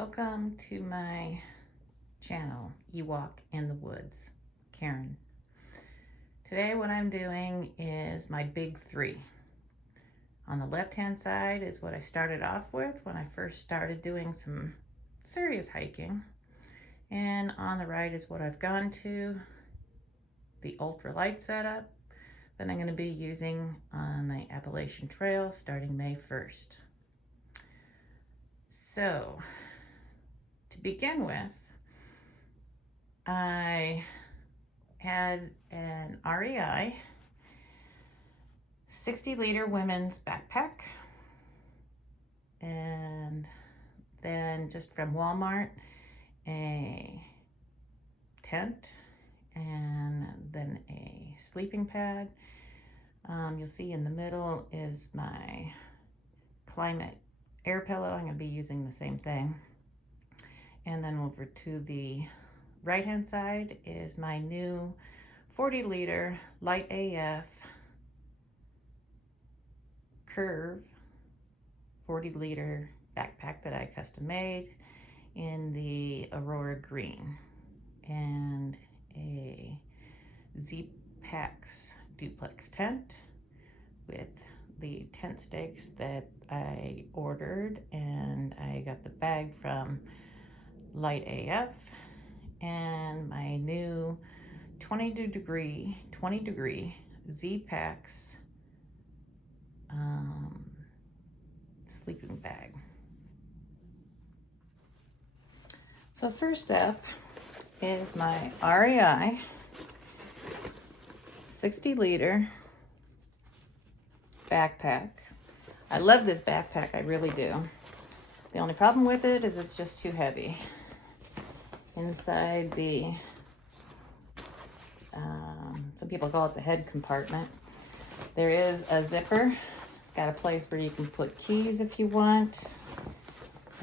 Welcome to my channel, Ewok in the Woods, Karen. Today what I'm doing is my big three. On the left hand side is what I started off with when I first started doing some serious hiking. And on the right is what I've gone to, the Ultralight setup that I'm going to be using on the Appalachian Trail starting May 1st. So, to begin with, I had an REI 60-liter women's backpack, and then just from Walmart a tent, and then a sleeping pad. You'll see in the middle is my climate air pillow. I'm going to be using the same thing. And then over to the right hand side is my new 40-liter Light AF Curve 40-liter backpack that I custom made in the Aurora Green, and a Z-Packs duplex tent with the tent stakes that I ordered, and I got the bag from Light AF, and my new 20 degree Z-Packs sleeping bag. So first up is my REI 60-liter backpack. I love this backpack, I really do. The only problem with it is it's just too heavy. Inside the, some people call it the head compartment, there is a zipper. It's got a place where you can put keys if you want.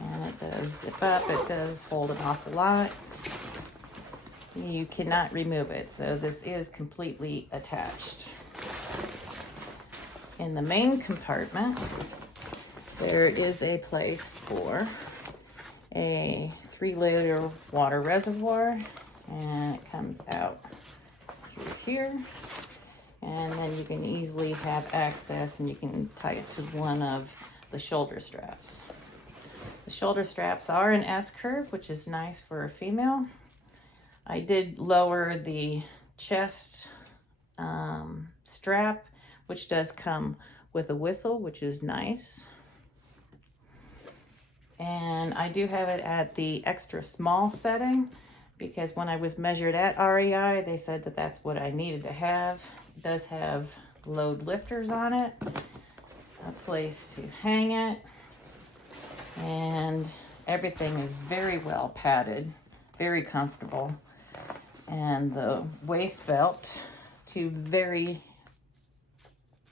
And it does zip up, it does hold an awful lot. You cannot remove it, so this is completely attached. In the main compartment, there is a place for a 3-liter water reservoir, and it comes out through here, and then you can easily have access, and you can tie it to one of the shoulder straps. The shoulder straps are an S curve, which is nice for a female. I did lower the chest strap, which does come with a whistle, which is nice. And I do have it at the extra small setting because when I was measured at REI, they said that that's what I needed to have. It does have load lifters on it, a place to hang it, and everything is very well padded, very comfortable. And the waist belt, two very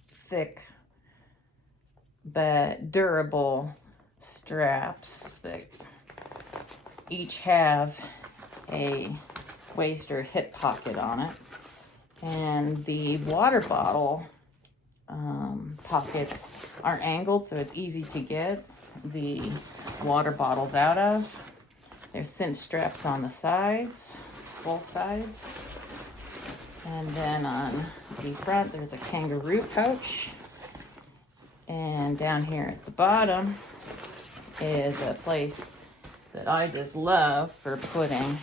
thick but durable straps that each have a waist or hip pocket on it, and the water bottle pockets are angled, so it's easy to get the water bottles out of. There's cinch straps on the sides, both sides, and then on the front there's a kangaroo pouch, and down here at the bottom is a place that I just love for putting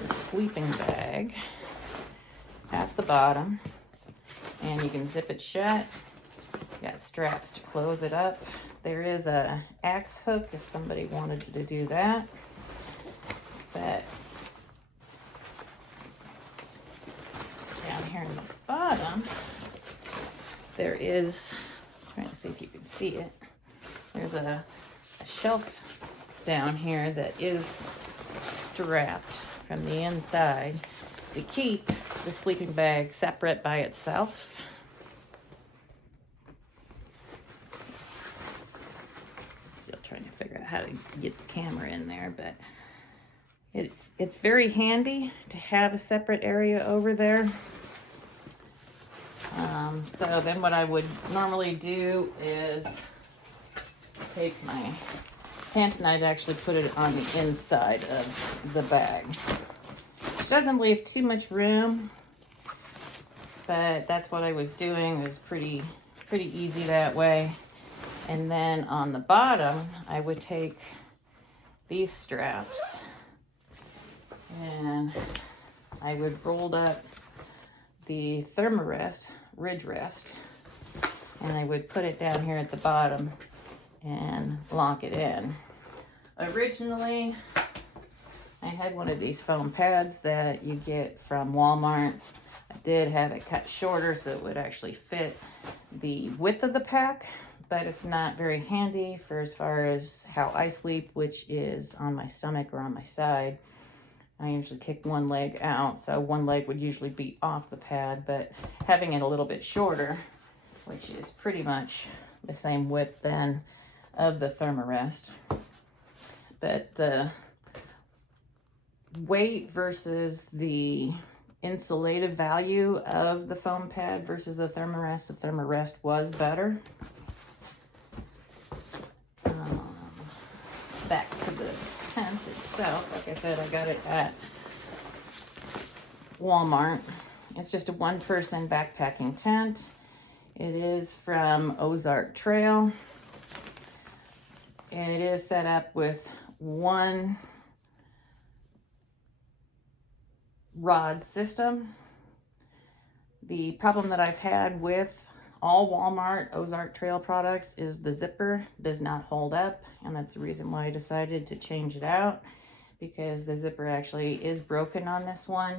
the sleeping bag at the bottom, and you can zip it shut. You got straps to close it up. There is a axe hook if somebody wanted to do that. But down here in the bottom, there is, trying to see if you can see it, there's a shelf down here that is strapped from the inside to keep the sleeping bag separate by itself. Still trying to figure out how to get the camera in there, but it's very handy to have a separate area over there. So then what I would normally do is take my Tantanite actually put it on the inside of the bag. Which doesn't leave too much room, but that's what I was doing. It was pretty easy that way. And then on the bottom, I would take these straps and I would roll up the thermarest, ridge rest, and I would put it down here at the bottom and lock it in. Originally, I had one of these foam pads that you get from Walmart. I did have it cut shorter so it would actually fit the width of the pack, but it's not very handy for as far as how I sleep, which is on my stomach or on my side. I usually kick one leg out, so one leg would usually be off the pad, but having it a little bit shorter, which is pretty much the same width then of the thermarest. But the weight versus the insulative value of the foam pad versus the thermarest was better. Back to the tent itself, like I said, I got it at Walmart. It's just a one-person backpacking tent. It is from Ozark Trail. It is set up with one rod system. The problem that I've had with all Walmart Ozark Trail products is the zipper does not hold up, and that's the reason why I decided to change it out, because the zipper actually is broken on this one.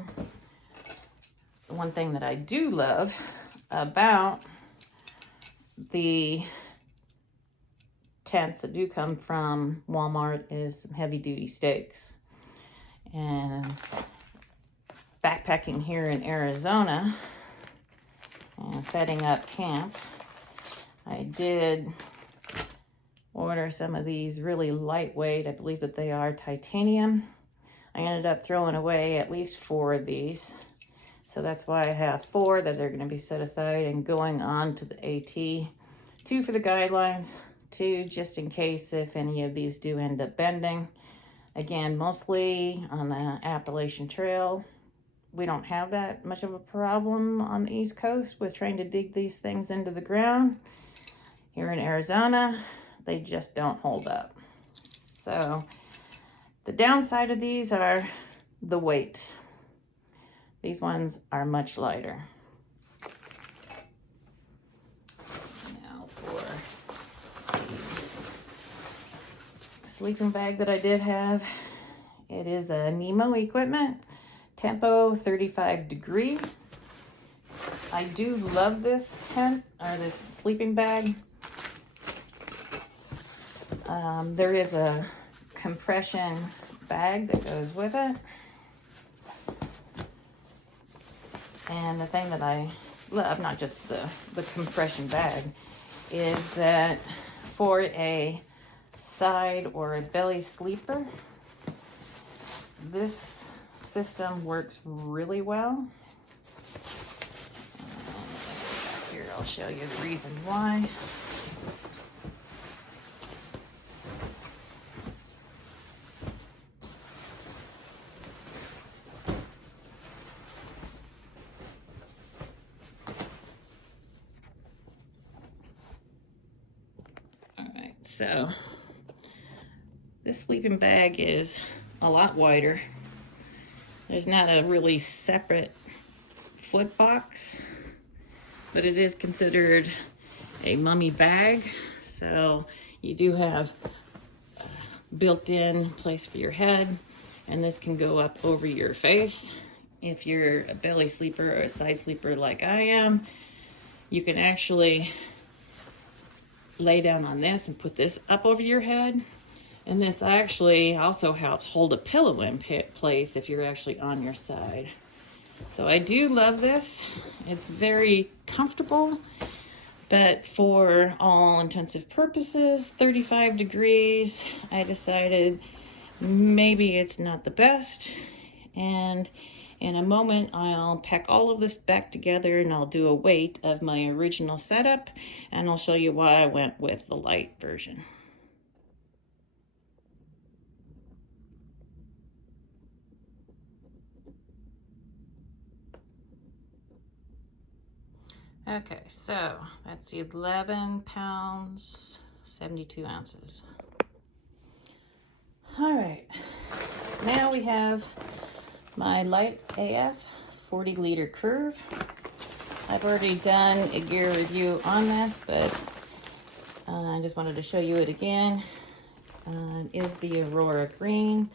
The one thing that I do love about the tents that do come from Walmart is some heavy duty stakes. And backpacking here in Arizona and setting up camp, I did order some of these really lightweight, I believe that they are titanium. I ended up throwing away at least 4 of these. So that's why I have 4 that are going to be set aside and going on to the AT. 2 for the guidelines, 2 just in case if any of these do end up bending. Again, mostly on the Appalachian Trail. We don't have that much of a problem on the East Coast with trying to dig these things into the ground. Here in Arizona, they just don't hold up. So the downside of these are the weight. These ones are much lighter. Now for the sleeping bag that I did have, it is a Nemo equipment. Tempo 35 degree. I do love this tent, or this sleeping bag. There is a compression bag that goes with it. And the thing that I love, not just the compression bag, is that for a side or a belly sleeper, this system works really well. Here, I'll show you the reason why. All right, so this sleeping bag is a lot wider. There's not a really separate foot box, but it is considered a mummy bag. So you do have a built-in place for your head, and this can go up over your face. If you're a belly sleeper or a side sleeper like I am, you can actually lay down on this and put this up over your head. And this actually also helps hold a pillow in place if you're actually on your side. So I do love this. It's very comfortable, but for all intensive purposes, 35 degrees, I decided maybe it's not the best. And in a moment, I'll pack all of this back together and I'll do a weight of my original setup, and I'll show you why I went with the light version. Okay, so that's 11 pounds, 72 ounces. All right, now we have my Light AF 40-liter curve. I've already done a gear review on this, but I just wanted to show you it again. Is the Aurora green.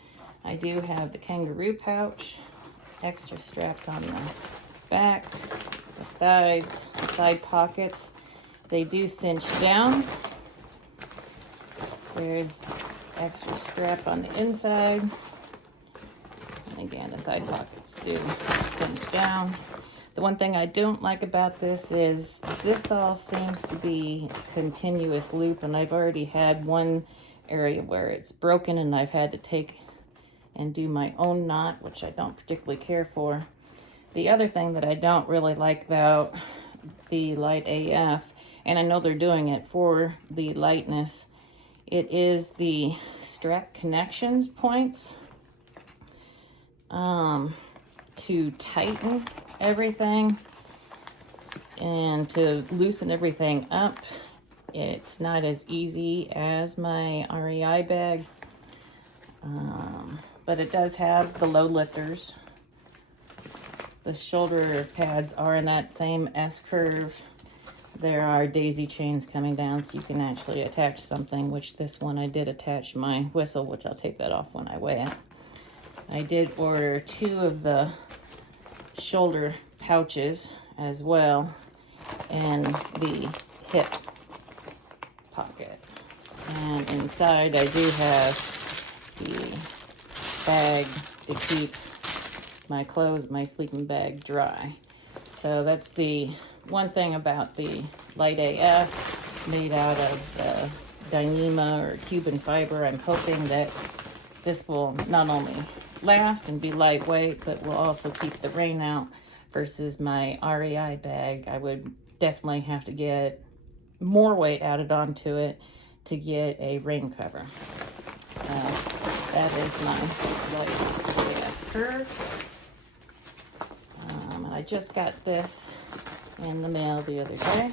I do have the kangaroo pouch, extra straps on the back, the sides, side pockets. They do cinch down. There's extra strap on the inside. And again, the side pockets do cinch down. The one thing I don't like about this is this all seems to be a continuous loop, and I've already had one area where it's broken and I've had to take and do my own knot, which I don't particularly care for. The other thing that I don't really like about the Light AF, and I know they're doing it for the lightness, it is the strap connections points to tighten everything and to loosen everything up. It's not as easy as my REI bag, but it does have the low lifters. The shoulder pads are in that same S curve. There are daisy chains coming down so you can actually attach something, which this one I did attach my whistle, which I'll take that off when I weigh it. I did order 2 of the shoulder pouches as well, and the hip pocket. And inside I do have the bag to keep my clothes, my sleeping bag, dry. So that's the one thing about the Light AF, made out of Dyneema or Cuban fiber. I'm hoping that this will not only last and be lightweight, but will also keep the rain out, versus my REI bag. I would definitely have to get more weight added onto it to get a rain cover. So that is my Light AF curve. And I just got this in the mail the other day.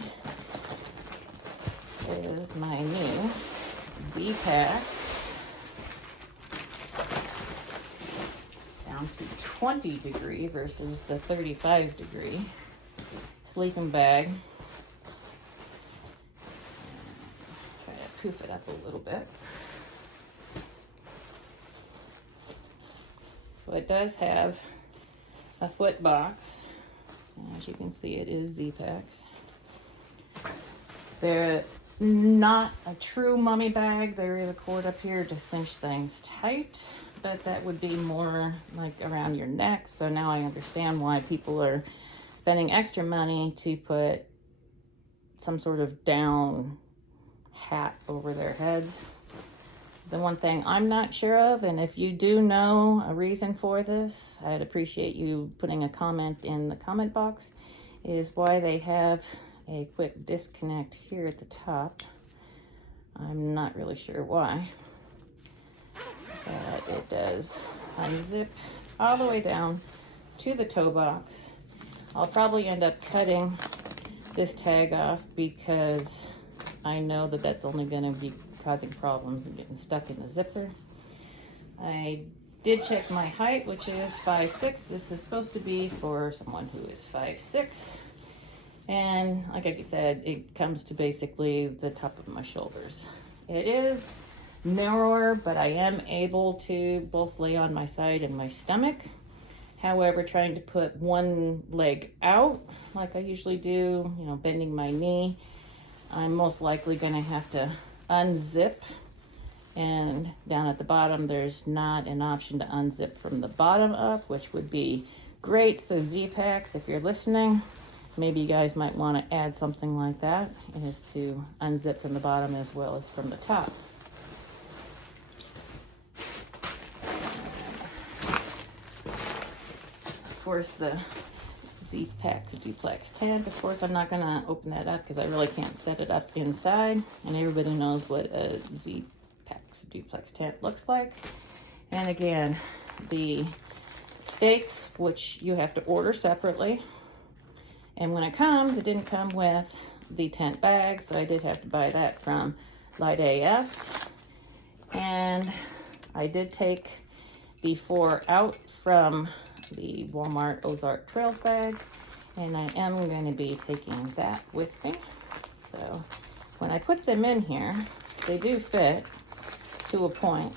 This is my new Z-Pack. Down to 20 degree versus the 35 degree sleeping bag. Try to poof it up a little bit. So it does have a foot box. As you can see, it is Z-Packs. It's not a true mummy bag. There is a cord up here to cinch things tight, but that would be more like around your neck. So now I understand why people are spending extra money to put some sort of down hat over their heads. The one thing I'm not sure of, and if you do know a reason for this, I'd appreciate you putting a comment in the comment box, is why they have a quick disconnect here at the top. I'm not really sure why, but it does unzip all the way down to the toe box. I'll probably end up cutting this tag off because I know that that's only going to be causing problems and getting stuck in the zipper. I did check my height, which is 5'6". This is supposed to be for someone who is 5'6". And like I said, it comes to basically the top of my shoulders. It is narrower, but I am able to both lay on my side and my stomach. However, trying to put one leg out like I usually do, you know, bending my knee, I'm most likely going to have to unzip, and down at the bottom there's not an option to unzip from the bottom up, which would be great. So Z-Packs, if you're listening, maybe you guys might want to add something like that, and is to unzip from the bottom as well as from the top. Of course, the Z-Pack duplex tent. Of course, I'm not going to open that up because I really can't set it up inside. And everybody knows what a Z-Pack duplex tent looks like. And again, the stakes, which you have to order separately. And when it comes, it didn't come with the tent bag, so I did have to buy that from Light AF. And I did take the 4 out from the Walmart Ozark Trails bag, and I am going to be taking that with me. So when I put them in here, they do fit to a point.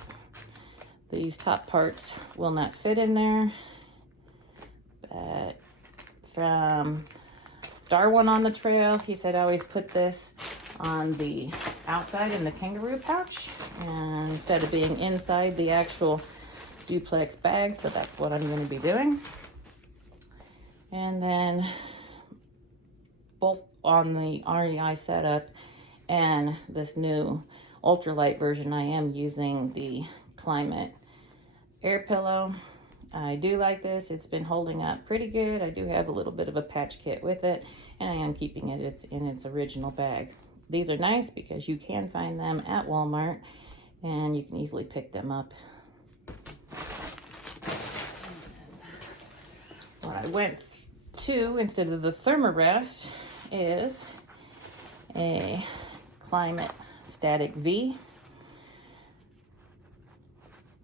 These top parts will not fit in there, but from Darwin on the trail, he said always put this on the outside in the kangaroo pouch, and instead of being inside the actual duplex bag, so that's what I'm going to be doing. And then both on the REI setup and this new ultralight version, I am using the Climate air pillow. I do like this. It's been holding up pretty good. I do have a little bit of a patch kit with it, and I am keeping it in its original bag. These are nice because you can find them at Walmart and you can easily pick them up. What I went to instead of the Thermarest is a Climate Static V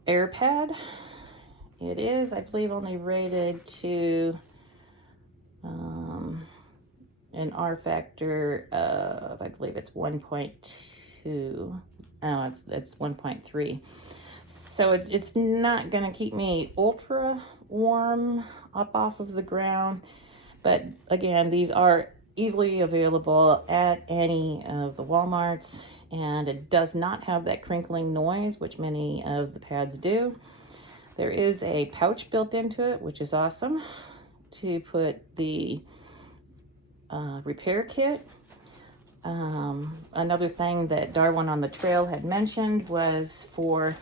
air pad. It is, I believe, only rated to an R factor of, I believe it's 1.2. No, it's 1.3. So it's not gonna keep me ultra warm up off of the ground, but again, these are easily available at any of the Walmarts, and it does not have that crinkling noise, which many of the pads do. There is a pouch built into it, which is awesome, to put the repair kit. Another thing that Darwin on the Trail had mentioned was for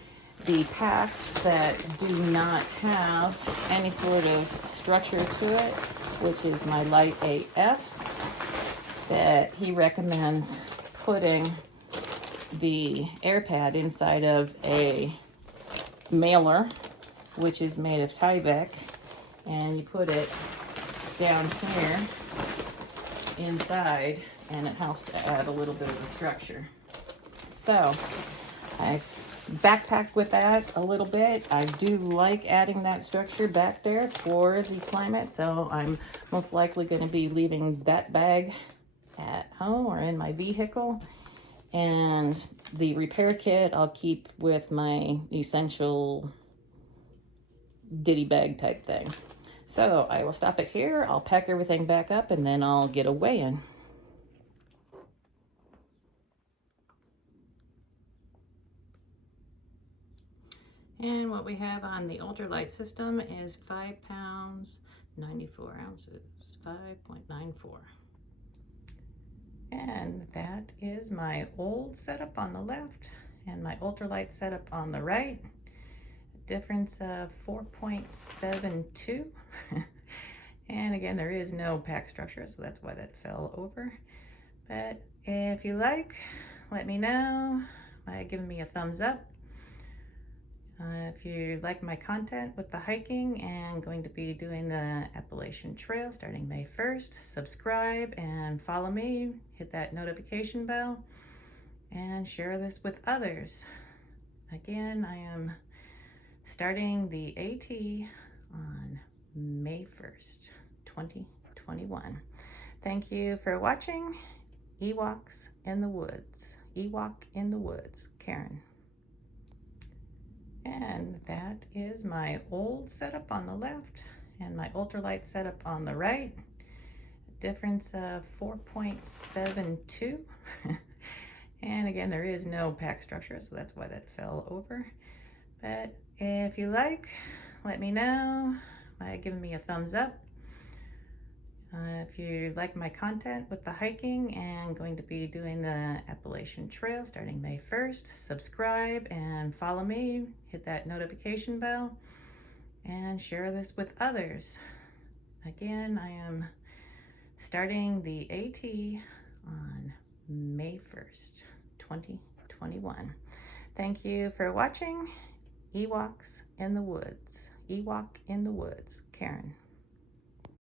the packs that do not have any sort of structure to it, which is my Light AF, that he recommends putting the air pad inside of a mailer, which is made of Tyvek, and you put it down here inside, and it helps to add a little bit of a structure. So I've backpacked with that a little bit. I do like adding that structure back there for the Climate, so I'm most likely going to be leaving that bag at home or in my vehicle, and the repair kit I'll keep with my essential ditty bag type thing. So I will stop it here. I'll pack everything back up, and then I'll get a weigh-in. And what we have on the Ultralight system is 5 pounds, 94 ounces, 5.94. And that is my old setup on the left and my Ultralight setup on the right. Difference of 4.72. And again, there is no pack structure, so that's why that fell over. But if you like, let me know by giving me a thumbs up. If you like my content with the hiking and going to be doing the Appalachian Trail starting May 1st, subscribe and follow me, hit that notification bell, and share this with others. Again, I am starting the AT on May 1st, 2021. Thank you for watching. Ewoks in the Woods. Ewok in the Woods, Karen. And that is my old setup on the left and my Ultralight setup on the right. Difference of 4.72. And again, there is no pack structure, so that's why that fell over. But if you like, let me know by giving me a thumbs up. If you like my content with the hiking and going to be doing the Appalachian Trail starting May 1st, subscribe and follow me, hit that notification bell, and share this with others. Again, I am starting the AT on May 1st, 2021. Thank you for watching. Ewoks in the Woods. Ewok in the Woods, Karen.